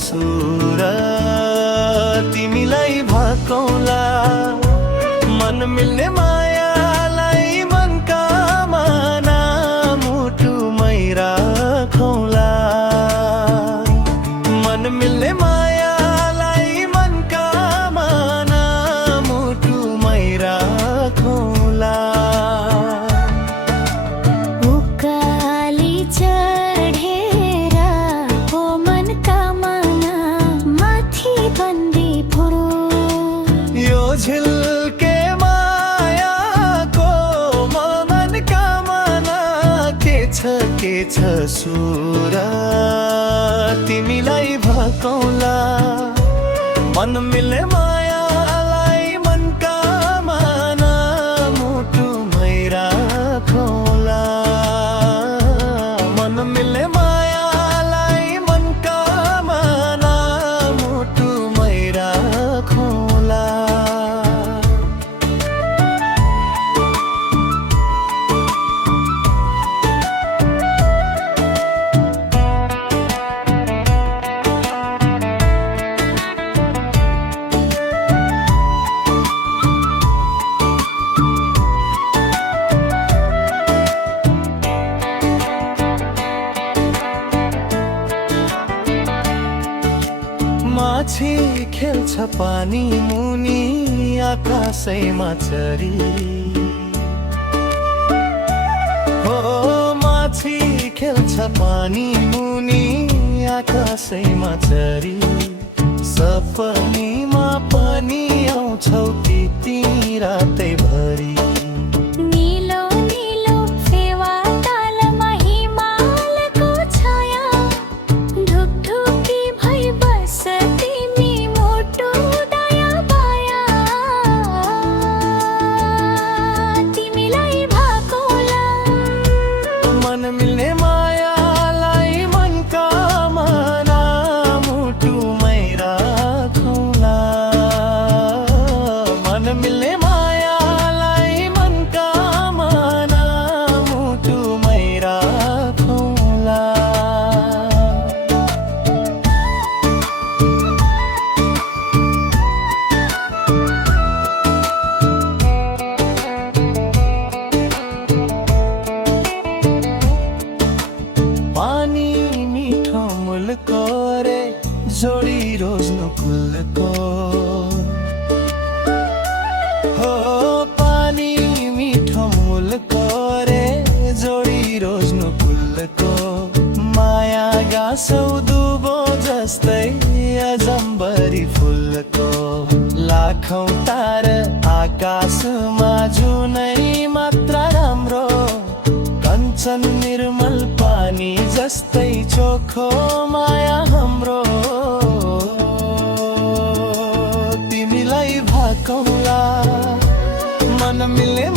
सुर तिमीलाई भकौला मन मिल्ने मायालाई मनका माना मुटुमै राखौला मन मिल्ने मायालाई मनका माना मुटुमै राखौला उकाली चढेर हो मनका माना माथि बन्दी फुरो यो झिल्के मायाको मनका माना के छ सुर तिमीलाई भकौला मन मिल्ने मायालाई मनका माना मुटुमै राखौला मन मिल्ने मायालाई मनका माना मुटुमै राखौला माछी खेल्छ पानी मुनि आकाशैमा चरी हो माछी खेल्छ पानी मुनि आकाशैमा चरी सपनीमा पनि आउँछौ ती रातैभरि नीलो नीलो फेवा तालमा हिमालको छाया ढुकढुकी भई बस तिमी मोटो दया बाया तिमीलाई भकौला मन मिल्ने मायालाई मनका माना मुटुमै राखौला मन मिल्ने मायालाई मनका माना मुटुमै राखौला पानी मिठो मुलको रे जोडी रोज्नु कुलको हो पानी मिठो मुलको रे जोडी रोज्नु कुलको माया गाँसौ दुबो जस्तै अजम्बरी फुलको लाखौँ तार आकाशमा जुनै मात्र राम्रो कञ्चन निर्मल पानी जस्तै चोखो माया हाम्रो तिमीलाई भकौला मन मिल्ने